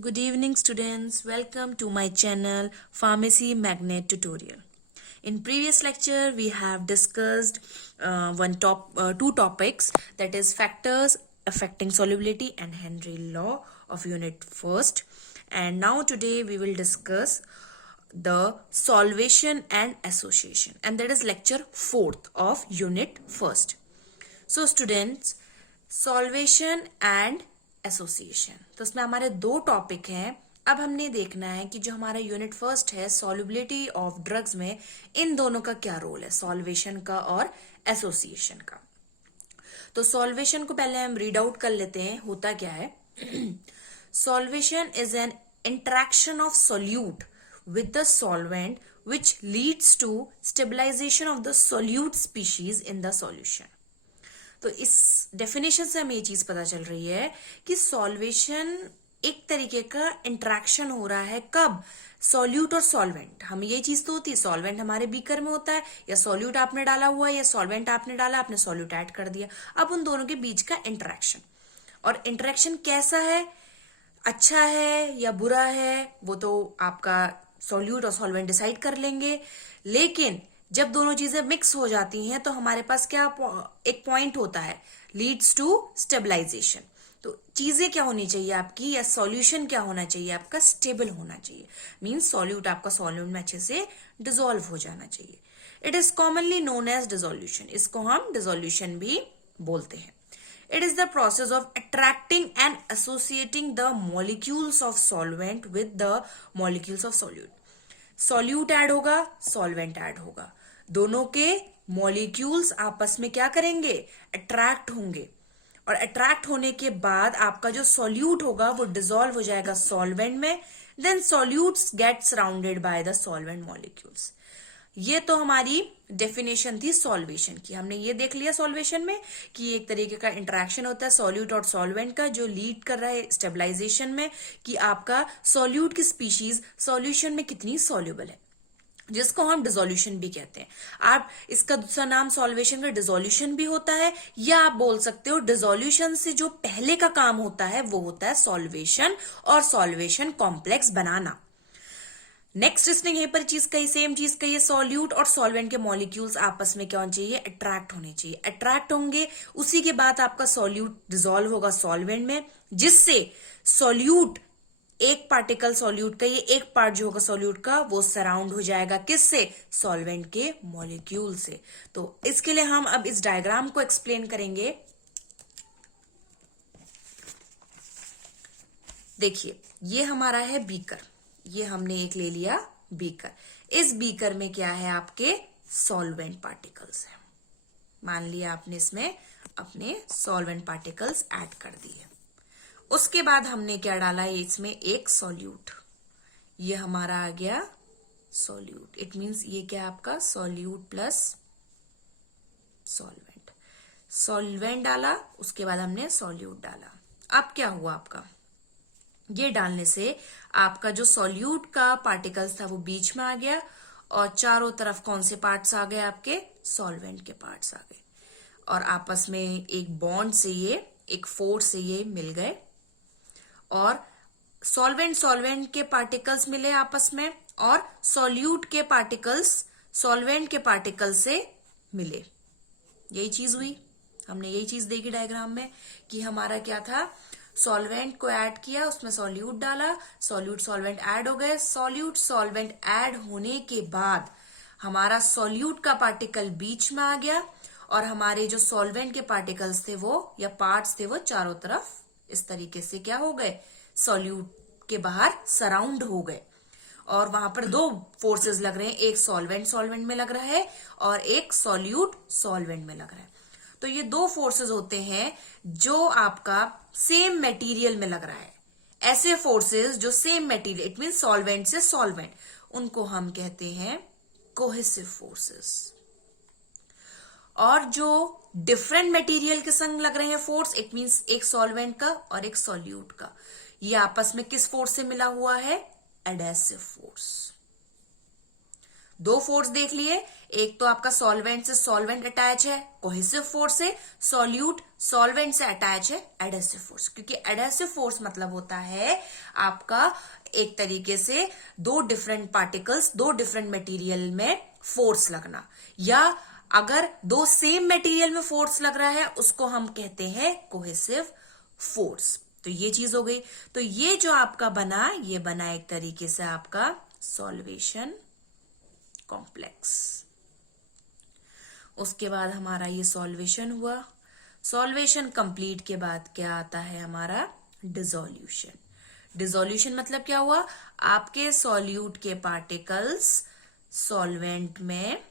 Good evening, students. Welcome to my channel Pharmacy Magnet Tutorial. In previous lecture, we have discussed two topics, that is factors affecting solubility and Henry law of unit first. And now today we will discuss the solvation and association, and that is lecture fourth of unit first. So students, solvation and association, तो इसमें हमारे दो topic हैं. अब हमने देखना है कि जो हमारा यूनिट फर्स्ट है सॉल्युबिलिटी ऑफ ड्रग्स में, इन दोनों का क्या रोल है, सॉल्वेशन का और एसोसिएशन का. तो सॉल्वेशन को पहले हम रीड आउट कर लेते हैं, होता क्या है. Solvation is an interaction of solute with the solvent which leads to stabilization of the solute species in the solution. तो इस डेफिनेशन से हमें ये चीज पता चल रही है कि सॉल्वेशन एक तरीके का इंटरेक्शन हो रहा है. कब? सॉल्यूट और सॉल्वेंट. हम ये चीज तो होती है, सॉल्वेंट हमारे बीकर में होता है, या सॉल्यूट आपने डाला हुआ है, या सॉल्वेंट आपने डाला, आपने सॉल्यूट ऐड कर दिया. अब उन दोनों के बीच का इंटरेक्शन, और इंटरेक्शन कैसा है, अच्छा है या बुरा है, वो तो आपका सॉल्यूट और सॉल्वेंट डिसाइड कर लेंगे. लेकिन जब दोनों चीजें मिक्स हो जाती हैं तो हमारे पास क्या एक पॉइंट होता है, लीड्स टू स्टेबलाइजेशन. तो चीजें क्या होनी चाहिए आपकी, या सॉल्यूशन क्या होना चाहिए आपका, स्टेबल होना चाहिए. मींस सॉल्यूट आपका सॉल्वेंट में अच्छे से डिसॉल्व हो जाना चाहिए. It is commonly known as dissolution. इसको हम डिसोल्यूशन भी बोलते हैं. It is the process of attracting and associating the molecules of solvent with the molecules of solute. Solute add होगा, solvent ऐड होगा, दोनों के molecules आपस में क्या करेंगे, अट्रैक्ट होंगे. और अट्रैक्ट होने के बाद आपका जो solute होगा वो डिसॉल्व हो जाएगा solvent में. Then solutes get surrounded by the solvent molecules. ये तो हमारी डेफिनेशन थी सॉल्वेशन की. हमने ये देख लिया सॉल्वेशन में कि एक तरीके का इंटरेक्शन होता है सॉल्यूट और सॉल्वेंट का, जो लीड कर रहा है स्टेबलाइजेशन में, कि आपका सॉल्यूट की स्पीशीज सॉल्यूशन में कितनी सॉल्युबल है, जिसको हम डिसोल्यूशन भी कहते हैं. आप इसका दूसरा नाम सॉल्वेशन का डिसोल्यूशन भी होता है, या आप बोल सकते हो डिसोल्यूशन से जो पहले का काम होता है वो होता है सॉल्वेशन और सॉल्वेशन कॉम्प्लेक्स बनाना. नेक्स्ट लिस्टिंग है पर चीज कही, सेम चीज कही, सॉल्यूट और सॉल्वेंट के मॉलिक्यूल्स आपस में क्या होना चाहिए, अट्रैक्ट होने चाहिए. अट्रैक्ट होंगे, उसी के बाद आपका सॉल्यूट डिसॉल्व होगा सॉल्वेंट में, जिससे सॉल्यूट एक पार्टिकल सॉल्यूट का, ये एक पार्ट जो होगा सॉल्यूट का, वो सराउंड हो जाएगा किससे, सॉल्वेंट के मॉलिक्यूल से. तो इसके लिए हम अब इस डायग्राम को एक्सप्लेन करेंगे. देखिए, ये हमारा है बीकर, ये हमने एक ले लिया बीकर. इस बीकर में क्या है, आपके सॉल्वेंट पार्टिकल्स हैं. मान लिया आपने इसमें अपने सॉल्वेंट पार्टिकल्स ऐड कर दिए. उसके बाद हमने क्या डाला है इसमें, एक सॉल्यूट. ये हमारा आ गया सॉल्यूट. इट मींस ये क्या आपका सॉल्यूट प्लस सॉल्वेंट. सॉल्वेंट डाला, उसके बाद हमने सॉल्यूट डाला. अब क्या हुआ आपका, ये डालने से आपका जो सॉल्यूट का पार्टिकल्स था वो बीच में आ गया, और चारों तरफ कौन से पार्ट्स आ गए, आपके सॉल्वेंट के पार्ट्स आ गए, और आपस में एक बॉन्ड से ये, एक फोर्स से ये मिल गए, और सॉल्वेंट के पार्टिकल्स मिले आपस में, और सॉल्यूट के पार्टिकल्स सॉल्वेंट के पार्टिकल से मिले. यही चीज हुई, हमने यही चीज देखी डायग्राम में कि हमारा क्या था, सॉल्वेंट को ऐड किया, उसमें सॉल्यूट डाला, सॉल्यूट सॉल्वेंट ऐड हो गए. सॉल्यूट सॉल्वेंट ऐड होने के बाद हमारा सॉल्यूट का पार्टिकल बीच में आ गया, और हमारे जो सॉल्वेंट के पार्टिकल्स थे वो, या पार्ट्स थे वो, चारों तरफ इस तरीके से क्या हो गए, सॉल्यूट के बाहर सराउंड हो गए. और वहां पर दो फोर्सेस लग रहे हैं, एक सॉल्वेंट में लग रहा है और एक सॉल्यूट सॉल्वेंट में लग रहा है. तो ये दो फोर्सेस होते हैं जो आपका सेम मटेरियल में लग रहा है. ऐसे फोर्सेस जो same material, it mean solvent से सॉल्वेंट, उनको हम कहते हैं कोहेसिव फोर्सेस. और जो डिफरेंट मटेरियल के संग लग रहे हैं फोर्स, इट मीन्स एक सॉल्वेंट का और एक सॉल्यूट का, ये आपस में किस फोर्स से मिला हुआ है, एडेसिव फोर्स. दो फोर्स देख लिए, एक तो आपका सॉल्वेंट से सॉल्वेंट अटैच है कोहेसिव फोर्स से, सॉल्यूट सॉल्वेंट से अटैच है एडहेसिव फोर्स। क्योंकि एडहेसिव फोर्स मतलब होता है आपका एक तरीके से दो डिफरेंट पार्टिकल्स, दो डिफरेंट मटेरियल में फोर्स लगना, या अगर दो सेम मटेरियल में फोर्स लग रहा है उसको हम कहते हैं कोहेसिव फोर्स। तो ये चीज हो गई। तो ये जो आपका बना, ये बना एक तरीके से आपका सॉल्वेशन कॉम्प्लेक्स। उसके बाद हमारा ये सॉल्वेशन हुआ। सॉल्वेशन कंप्लीट के बाद क्या आता है हमारा डिसोल्यूशन। डिसोल्यूशन मतलब क्या हुआ, आपके सॉल्यूट के पार्टिकल्स सॉल्वेंट में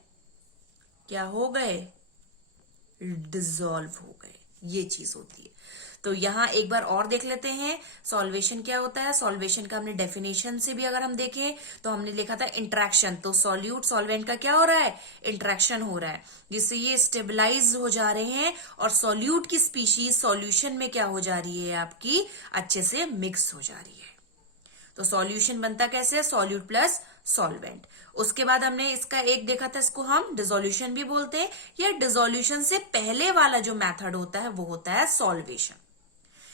क्या हो गए, डिसॉल्व हो गए, ये चीज होती है। तो यहां एक बार और देख लेते हैं सॉल्वेशन क्या होता है। सॉल्वेशन का हमने डेफिनेशन से भी अगर हम देखें तो हमने लिखा था इंट्रैक्शन। तो सॉल्यूट सॉल्वेंट का क्या हो रहा है, इंट्रैक्शन हो रहा है, जिससे ये स्टेबलाइज हो जा रहे हैं और सॉल्यूट की स्पीशीज सॉल्यूशन में क्या हो जा रही है, आपकी अच्छे से मिक्स हो जा रही है। तो सॉल्यूशन बनता कैसे है, सॉल्यूट प्लस सॉल्वेंट। उसके बाद हमने इसका एक देखा था, इसको हम डिसोल्यूशन भी बोलते हैं। या डिसोल्यूशन से पहले वाला जो मेथड होता है वो होता है सॉल्वेशन।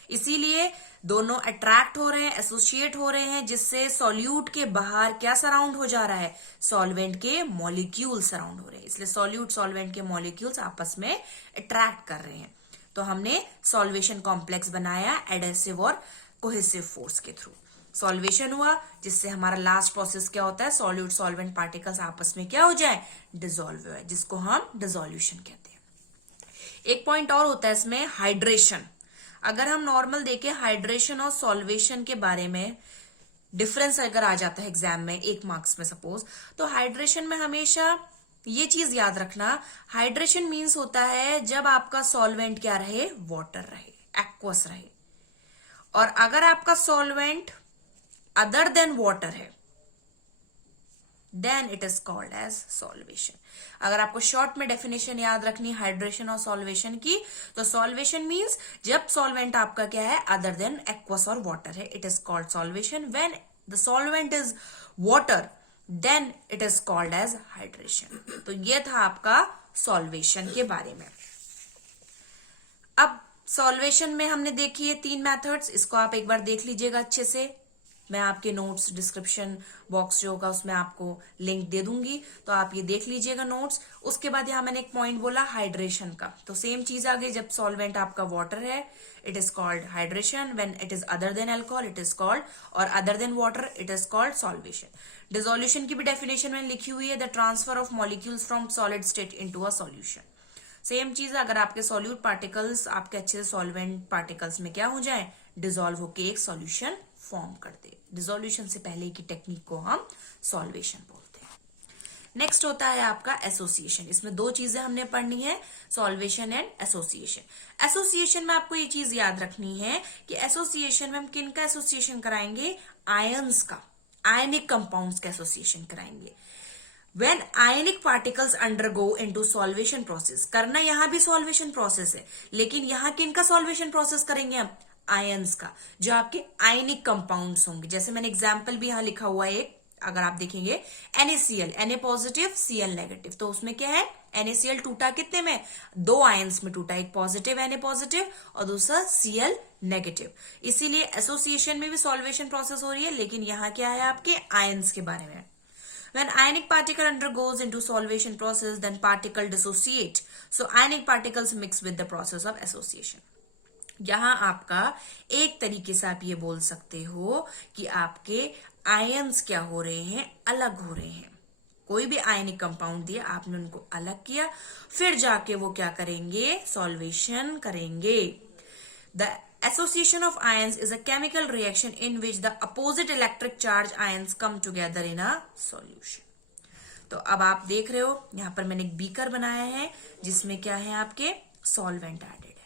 इसीलिए दोनों अट्रैक्ट हो रहे हैं, एसोसिएट हो रहे हैं, जिससे सॉल्यूट के बाहर क्या सराउंड हो जा रहा है, सॉल्वेंट के मॉलिक्यूल सराउंड हो रहे हैं। इसलिए सॉल्यूट सॉल्वेंट के मॉलिक्यूल्स आपस में अट्रैक्ट कर रहे हैं। तो हमने सॉल्वेशन कॉम्प्लेक्स बनाया एडहेसिव और कोहेसिव फोर्स के थ्रू। सॉल्वेशन हुआ, जिससे हमारा लास्ट प्रोसेस क्या होता है, सॉल्यूट सॉल्वेंट पार्टिकल्स आपस में क्या हो जाए, डिसॉल्व हो जाए, जिसको हम डिसोल्यूशन कहते हैं। एक पॉइंट और होता है इसमें, हाइड्रेशन। अगर हम नॉर्मल देखें हाइड्रेशन और सॉल्वेशन के बारे में डिफरेंस अगर आ जाता है एग्जाम में 1 मार्क्स में सपोज, तो हाइड्रेशन में हमेशा ये चीज याद रखना, हाइड्रेशन मीन्स होता है जब आपका सॉल्वेंट क्या रहे, वाटर रहे, एक्वस रहे। और अगर आपका सॉल्वेंट अदर देन वाटर है then it is called as solvation. अगर आपको शॉर्ट में डेफिनेशन याद रखनी हाइड्रेशन और सॉल्वेशन की, तो सॉल्वेशन मींस जब सॉल्वेंट आपका क्या है, अदर देन एक्वस और वाटर है, it is called solvation. When the solvent is water then it is called as hydration. तो ये था आपका सॉल्वेशन के बारे में। अब सॉल्वेशन में हमने देखी है 3 मेथड्स, इसको आप एक बार देख लीजिएगा अच्छे से। मैं आपके नोट्स डिस्क्रिप्शन बॉक्स जो होगा उसमें आपको लिंक दे दूंगी, तो आप ये देख लीजिएगा नोट्स। उसके बाद यहाँ मैंने एक पॉइंट बोला हाइड्रेशन का, तो सेम चीज आ गई, जब सॉल्वेंट आपका वाटर है it is called hydration, when it is other than alcohol it is called, और other than water it is called solvation. Dissolution की भी डेफिनेशन मैंने लिखी हुई है, the transfer of molecules from solid state into a solution. Same चीज, अगर आपके सॉल्यूट पार्टिकल्स आपके अच्छे से सॉल्वेंट पार्टिकल्स में क्या हो जाए, डिसॉल्व होके एक सॉल्यूशन फॉर्म कर दे। डिसोल्यूशन से पहले की टेक्निक को हम सॉल्वेशन बोलते हैं। नेक्स्ट होता है आपका एसोसिएशन। इसमें 2 चीजें हमने पढ़नी है, सॉल्वेशन एंड एसोसिएशन। एसोसिएशन में आपको ये चीज याद रखनी है कि एसोसिएशन में हम किन का एसोसिएशन कराएंगे, आयंस का, आयनिक कंपाउंड्स का एसोसिएशन कराएंगे। When ionic particles undergo into solvation process, करना यहाँ भी सॉल्वेशन प्रोसेस है, लेकिन यहाँ किनका सॉल्वेशन प्रोसेस करेंगे हम, आयंस का, जो आपके आयनिक कंपाउंड्स होंगे। जैसे मैंने एग्जाम्पल भी यहाँ लिखा हुआ है एक, अगर आप देखेंगे NaCl, Na positive Cl negative, तो उसमें क्या है, NaCl टूटा कितने में, 2 आयंस में टूटा, एक पॉजिटिव Na पॉजिटिव और दूसरा Cl नेगेटिव। इसीलिए एसोसिएशन में भी सॉल्वेशन प्रोसेस हो रही है, लेकिन यहाँ क्या है आपके आयंस के बारे में। When ionic particle undergoes into solvation process, then particle dissociate. So ionic particles mix with the process of association. यहाँ आपका एक तरीके से आप ये बोल सकते हो कि आपके आयंस क्या हो रहे हैं, अलग हो रहे हैं। कोई भी आयनिक कंपाउंड दिया, आपने उनको अलग किया, फिर जाके वो क्या करेंगे, सॉल्वेशन करेंगे। The association of ions is a chemical reaction in which the opposite electric charge ions come together in a solution. तो अब आप देख रहे हो यहाँ पर मैंने एक बीकर बनाया है जिसमें क्या है, आपके सॉल्वेंट एडेड है।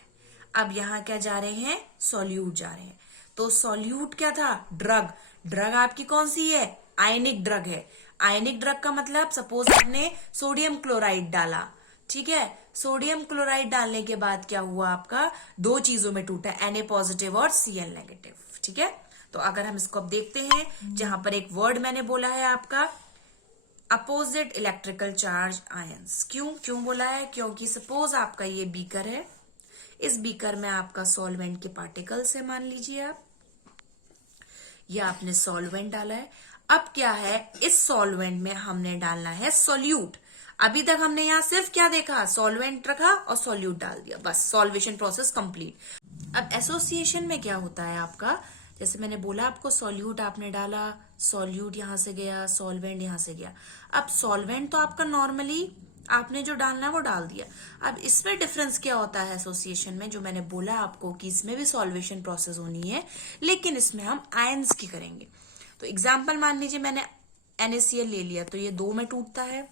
अब यहाँ क्या जा रहे हैं, सॉल्यूट जा रहे हैं। तो सॉल्यूट क्या था, ड्रग। ड्रग आपकी कौन सी है, आयनिक ड्रग है। आयनिक ड्रग का मतलब सपोज आपने सोडियम क्लोराइड डाला, ठीक है, सोडियम क्लोराइड डालने के बाद क्या हुआ, आपका 2 चीजों में टूटा, Na पॉजिटिव और Cl नेगेटिव, ठीक है। तो अगर हम इसको अब देखते हैं, जहां पर एक वर्ड मैंने बोला है आपका अपोजिट इलेक्ट्रिकल चार्ज आयंस। क्यों बोला है? क्योंकि सपोज आपका ये बीकर है, इस बीकर में आपका सॉल्वेंट के पार्टिकल्स है, मान लीजिए आप, या आपने सॉल्वेंट डाला है। अब क्या है, इस सॉल्वेंट में हमने डालना है सॉल्यूट। अभी तक हमने यहां सिर्फ क्या देखा, सॉल्वेंट रखा और सॉल्यूट डाल दिया, बस सॉल्वेशन प्रोसेस कंप्लीट। अब एसोसिएशन में क्या होता है आपका, जैसे मैंने बोला आपको, सॉल्यूट आपने डाला, सॉल्यूट यहां से गया, सॉल्वेंट यहां से गया। अब सॉल्वेंट तो आपका नॉर्मली आपने जो डालना है वो डाल दिया। अब इसमें डिफरेंस क्या होता है एसोसिएशन में, जो मैंने बोला आपको कि इसमें भी सॉल्वेशन प्रोसेस होनी है, लेकिन इसमें हम आयंस की करेंगे। तो एग्जांपल मान लीजिए मैंने NaCl ले लिया, तो ये दो में टूटता है,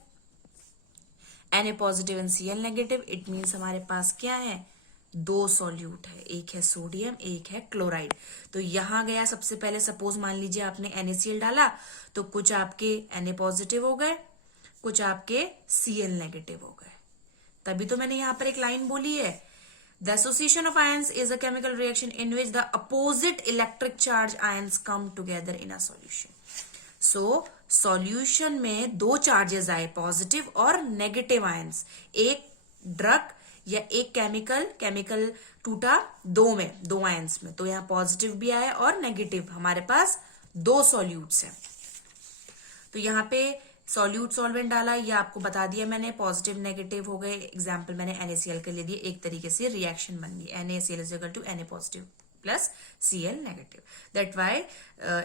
Na positive and Cl negative. It means हमारे पास क्या है, दो सॉल्यूट है, एक है सोडियम, एक है क्लोराइड। तो यहां गया, सबसे पहले सपोज मान लीजिए आपने NaCl डाला, तो कुछ आपके Na पॉजिटिव हो गए, कुछ आपके Cl नेगेटिव हो गए। तभी तो मैंने यहां पर एक लाइन बोली है, the association of ions is a chemical reaction in which the opposite electric charge ions come together in a solution. So solution में दो चार्जेस आए, पॉजिटिव और नेगेटिव आयंस। एक ड्रग या एक केमिकल टूटा दो आयंस में, तो यहाँ पॉजिटिव भी आया और नेगेटिव। हमारे पास दो सॉल्यूट्स हैं, तो यहाँ पे सॉल्यूट सॉल्वेंट डाला, ये आपको बता दिया मैंने, पॉजिटिव नेगेटिव हो गए। एग्जाम्पल मैंने NaCl के लिए दिए, एक तरीके से रिएक्शन बन गई, NaCl is equal to Na positive plus Cl negative. That why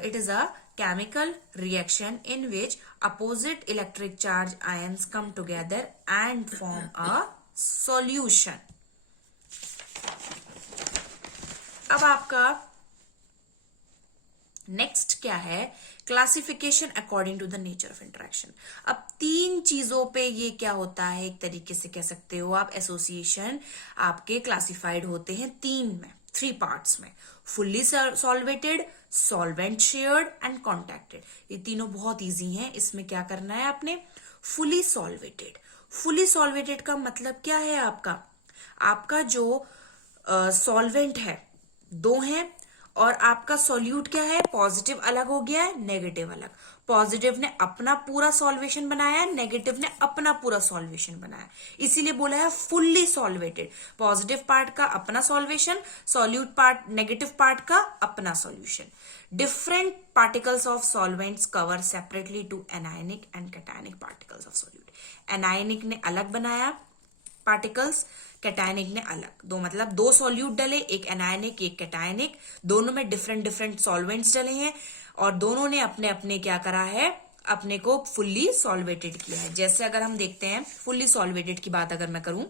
it is a chemical reaction in which opposite electric charge ions come together and form a solution. अब आपका नेक्स्ट क्या है, classification according to the nature of interaction. अब तीन चीजों पे ये क्या होता है, एक तरीके से कह सकते हो आप, एसोसिएशन आपके क्लासिफाइड होते हैं थ्री पार्ट्स में, fully solvated, solvent shared and contacted. ये तीनों बहुत इजी हैं। इसमें क्या करना है आपने, फुली सॉल्वेटेड का मतलब क्या है, आपका जो सॉल्वेंट है दो हैं, और आपका सॉल्यूट क्या है, पॉजिटिव अलग हो गया है, नेगेटिव अलग। पॉजिटिव ने अपना पूरा सॉल्वेशन बनाया, नेगेटिव ने अपना पूरा सॉल्वेशन बनाया, इसीलिए बोला है फुल्ली सॉल्वेटेड। पॉजिटिव पार्ट का अपना solvation, solute part, negative part का अपना solution. Different particles of solvents cover separately to anionic and cationic particles of solute. Anionic ने अलग बनाया पार्टिकल्स, कैटायनिक ने अलग। दो मतलब दो सॉल्यूट डले, एक एनायनिक एक कैटायनिक, दोनों में डिफरेंट सॉल्वेंट्स डले हैं, और दोनों ने अपने अपने क्या करा है, अपने को फुल्ली सॉल्वेटेड किया है। जैसे अगर हम देखते हैं फुल्ली सॉल्वेटेड की बात अगर मैं करूं,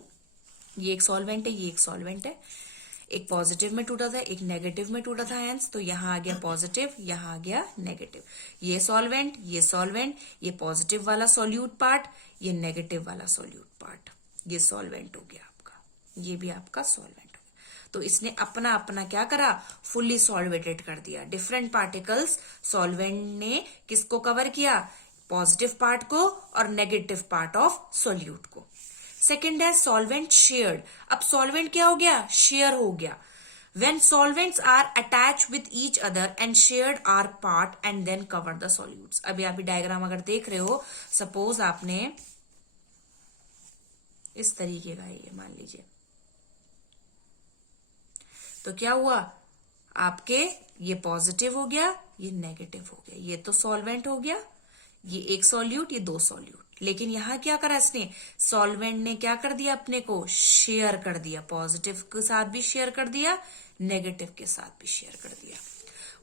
ये एक सॉल्वेंट है, ये एक सॉल्वेंट है, एक पॉजिटिव में टूटा था, एक नेगेटिव में टूटा था आयंस, तो यहां आ गया पॉजिटिव, यहां आ गया नेगेटिव। ये सॉल्वेंट, ये पॉजिटिव वाला सॉल्यूट पार्ट, ये नेगेटिव वाला सॉल्यूट पार्ट, ये सॉल्वेंट हो गया आपका, ये भी आपका सॉल्वेंट हो गया। तो इसने अपना अपना क्या करा, फुल्ली सॉल्वेटेड कर दिया। डिफरेंट पार्टिकल्स, सॉल्वेंट ने किसको कवर किया, पॉजिटिव पार्ट को और नेगेटिव पार्ट ऑफ सॉल्यूट को। सेकेंड है सॉल्वेंट शेयर्ड। अब सॉल्वेंट क्या हो गया, शेयर हो गया। When solvents are attached with each other and shared are part and then cover the solutes। अभी आप डायग्राम अगर देख रहे हो, सपोज आपने इस तरीके का ये मान लीजिए, तो क्या हुआ, आपके ये पॉजिटिव हो गया, ये नेगेटिव हो गया, ये तो सॉल्वेंट हो गया, ये एक सॉल्यूट, ये दो सॉल्यूट। लेकिन यहां क्या करा इसने, सॉल्वेंट ने क्या कर दिया, अपने को शेयर कर दिया, पॉजिटिव के साथ भी शेयर कर दिया, नेगेटिव के साथ भी शेयर कर दिया।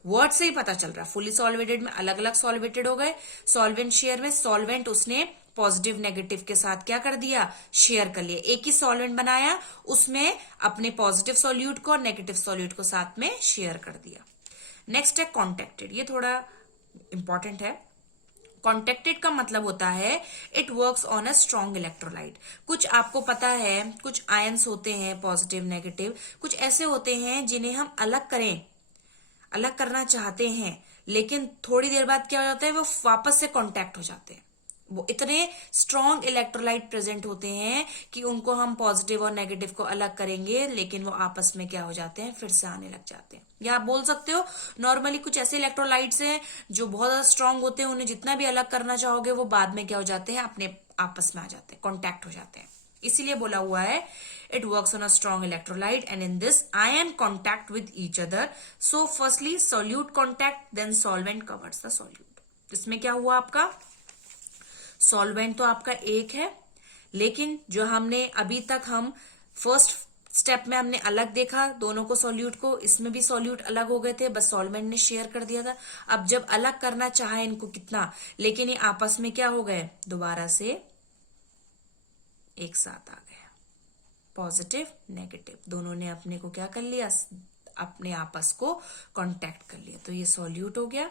वर्ड से ही पता चल रहा है, फुली सॉल्वेटेड में अलग अलग सॉल्वेटेड हो गए, सॉल्वेंट शेयर में सॉल्वेंट उसने पॉजिटिव नेगेटिव के साथ क्या कर दिया, शेयर कर लिया। एक ही सॉल्वेंट बनाया, उसमें अपने पॉजिटिव सॉल्यूट को और नेगेटिव सॉल्यूट को साथ में शेयर कर दिया। नेक्स्ट है कॉन्टेक्टेड, ये थोड़ा इंपॉर्टेंट है। कॉन्टेक्टेड का मतलब होता है it works on a strong electrolyte. कुछ आपको पता है, कुछ आयंस होते हैं पॉजिटिव नेगेटिव, कुछ ऐसे होते हैं जिन्हें हम अलग करना चाहते हैं, लेकिन थोड़ी देर बाद क्या हो जाता है, वो वापस से कांटेक्ट हो जाते हैं। वो इतने स्ट्रॉन्ग इलेक्ट्रोलाइट प्रेजेंट होते हैं कि उनको हम पॉजिटिव और नेगेटिव को अलग करेंगे, लेकिन वो आपस में क्या हो जाते हैं, फिर से आने लग जाते हैं। या आप बोल सकते हो नॉर्मली कुछ ऐसे इलेक्ट्रोलाइट्स हैं जो बहुत ज्यादा स्ट्रांग होते हैं, उन्हें जितना भी अलग करना चाहोगे वो बाद में क्या हो जाते हैं, अपने आपस में आ जाते हैं, कॉन्टैक्ट हो जाते हैं। इसीलिए बोला हुआ है it works on a strong electrolyte and in this ion contact with each other. So firstly solute contact, then solvent covers the solute. इसमें क्या हुआ, आपका सॉल्वेंट तो आपका एक है, लेकिन जो हमने अभी तक हम फर्स्ट स्टेप में हमने अलग देखा दोनों को, सॉल्यूट को, इसमें भी सॉल्यूट अलग हो गए थे, बस सॉल्वेंट ने शेयर कर दिया था। अब जब अलग करना चाहे इनको कितना, लेकिन ये आपस में क्या हो गए, दोबारा से एक साथ आ गए, पॉजिटिव नेगेटिव दोनों ने अपने को क्या कर लिया, अपने आपस को कांटेक्ट कर लिया। तो ये सॉल्यूट हो गया,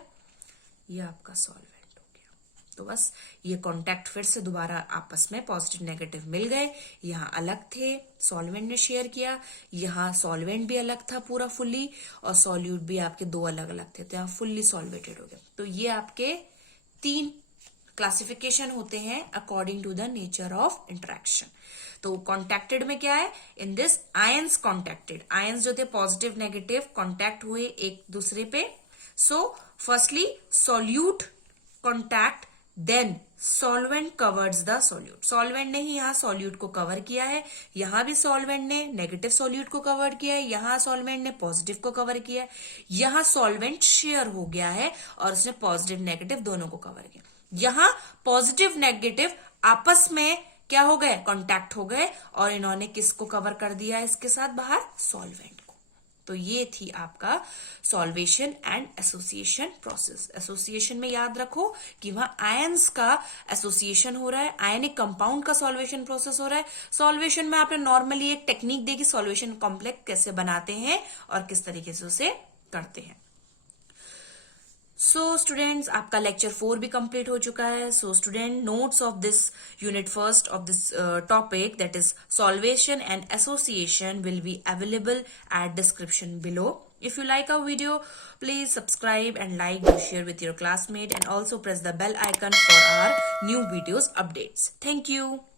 ये आपका सॉल्वेंट हो गया। तो बस ये कांटेक्ट फिर से दोबारा आपस में पॉजिटिव नेगेटिव मिल गए। यहाँ अलग थे, सॉल्वेंट ने शेयर किया, यहाँ सॉल्वेंट भी अलग था पूरा फुल्ली, और सॉल्यूट भी आपके दो अलग अलग थे, तो यहाँ फुल्ली सॉल्वेटेड हो गया। तो ये आपके 3 क्लासिफिकेशन होते हैं according to the nature of interaction. तो कॉन्टैक्टेड में क्या है, in this ions contacted, ions जो थे पॉजिटिव नेगेटिव कॉन्टैक्ट हुए एक दूसरे पे। So firstly solute contact, then solvent covers the solute. Solvent ने ही यहाँ सॉल्यूट को कवर किया है, यहाँ भी सॉल्वेंट ने नेगेटिव सॉल्यूट को कवर किया है, यहाँ सॉल्वेंट ने पॉजिटिव को कवर किया है, यहाँ सॉल्वेंट शेयर हो गया है और उसने पॉजिटिव नेगेटिव दोनों को कवर किया। यहाँ पॉजिटिव नेगेटिव आपस में क्या हो गए, कांटेक्ट हो गए, और इन्होंने किसको कवर कर दिया इसके साथ बाहर, सॉल्वेंट को। तो ये थी आपका solvation and association process. Association में याद रखो कि वहां आयंस का एसोसिएशन हो रहा है, आयनिक कंपाउंड का सॉल्वेशन प्रोसेस हो रहा है। सॉल्वेशन में आपने नॉर्मली एक टेक्निक देखी, सॉल्वेशन कॉम्प्लेक्स कैसे बनाते हैं और किस तरीके से उसे करते हैं। सो स्टूडेंट्स, आपका लेक्चर 4 भी कंप्लीट हो चुका है। So student, notes of this unit first of this topic, that is solvation and association, will be available at description below. If you like our video, please subscribe and like to share with your classmate, and also press the bell icon for our new videos updates. Thank you.